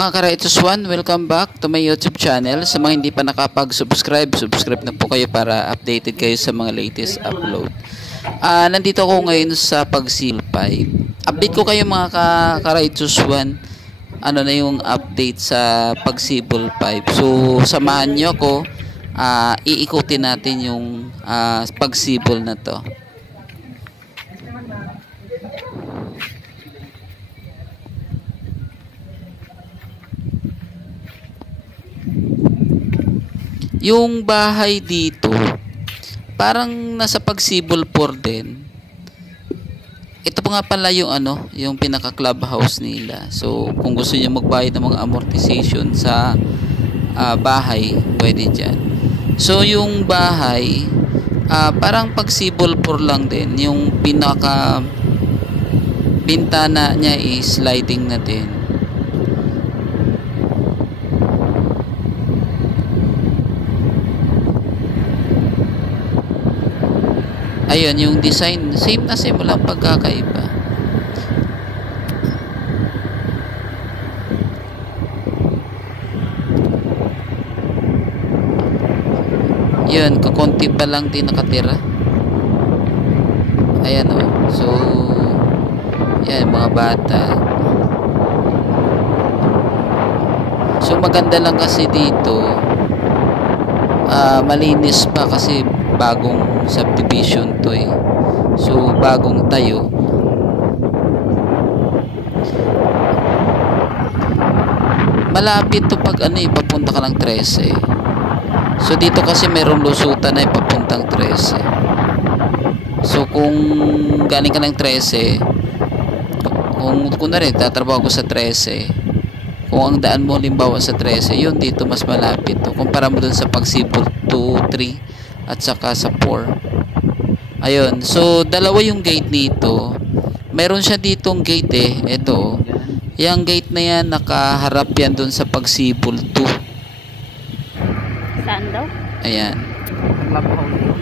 Mga Karaitos One, welcome back to my YouTube channel. Sa mga hindi pa nakapag-subscribe, subscribe na po kayo para updated kayo sa mga latest upload. Nandito ako ngayon sa Pagsilpay. Update ko kayo mga Karaitos One. Ano na yung update sa Pagsibol 5. So, samahan nyo ako. Iikutin natin yung pagsibol na to. Yung bahay dito, parang nasa Pagsibol 4 din. Ito pa nga pala yung yung pinaka clubhouse nila. So, kung gusto niyo magbayad ng mga amortization sa bahay, pwede dyan. So, yung bahay, parang Pagsibol 4 lang din. Yung pinaka bintana niya is sliding na din. Ayun, yung design, same na same, walang pagkakaiba. Yun, kakunti pa lang din nakatira. Ayan o. So, yan, mga bata. So, maganda lang kasi dito. Malinis pa kasi bagong subdivision to eh. So, bagong tayo. Malapit to pag papunta ka ng 13. So, dito kasi merong lusutan na papuntang 13. So, kung galing ka ng 13, kung na rin, tatrabaho ko sa 13, kung ang daan mo limbawa sa 13, yun dito mas malapit to. Kumpara mo dun sa Pagsibol 2, 3, at saka sa 4. Ayun, so dalawa yung gate nito. Meron siya ditong gate eh. Ito. Yung gate na yan nakaharap yan dun sa Pagsibol 2. Saan daw? Ayan. Clubhouse yun.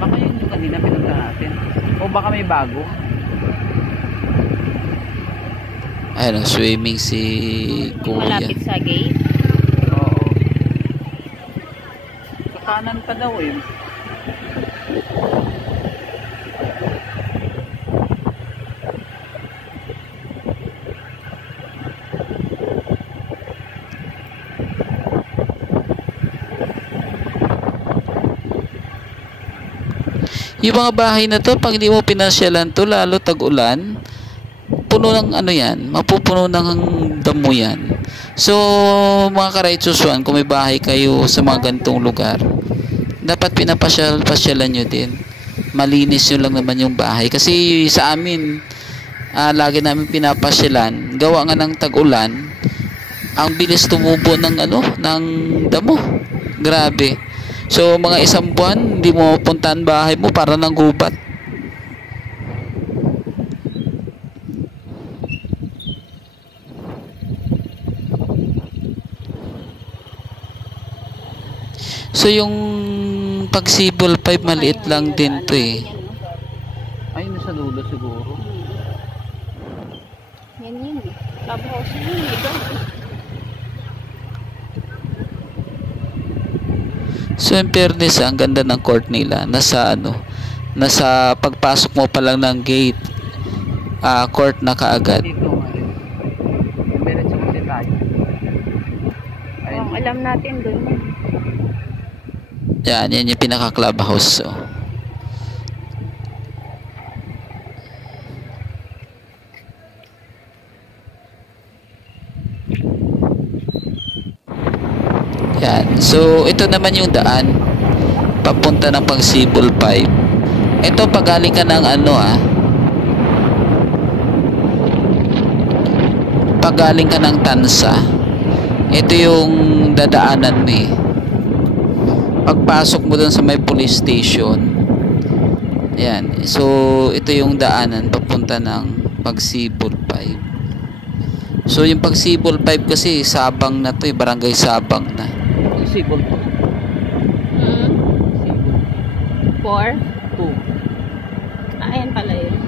Baka yun yung kanina pinunta natin. O baka may bago. Ayun, swimming si Kuya. Malapit sa gate. Oo. Sa kanan pa daw eh. Yung mga bahay na to, pag hindi mo pinasyalan to, lalo tag-ulan, puno ng yan, mapupuno ng damo yan. So, mga Karaitos One, kung may bahay kayo sa mga ganitong lugar, dapat pinapasyalan nyo din. Malinis yun lang naman yung bahay. Kasi sa amin, lagi namin pinapasyalan, gawa nga ng tag-ulan, ang bilis tumubo ng ng damo. Grabe. So, mga isang buwan, hindi mo mapuntahan bahay mo para ng gubat. So, yung Pagsibol 5, maliit lang din to eh. Ay, nasa dulo siguro. Yan yun eh. Clubhouse yun eh. So, in fairness, ang ganda ng court nila. Nasa nasa pagpasok mo pa lang ng gate, court na kaagad. Dito nga rin. Diretso kasi tayo. Ang alam natin doon yan. Yan yung pinaka clubhouse. So. Yan. So, ito naman yung daan papunta ng Pagsibol 5. Ito pag galing ka ng pag galing ka ng Tansa, ito yung dadaanan mo eh. Pagpasok mo dun sa may police station, yan. So, ito yung daanan papunta ng Pagsibol 5. So, yung Pagsibol 5 kasi Sabang na to eh. Barangay Sabang na. Pagsibol 2. 4? 2. Ayan pala yun.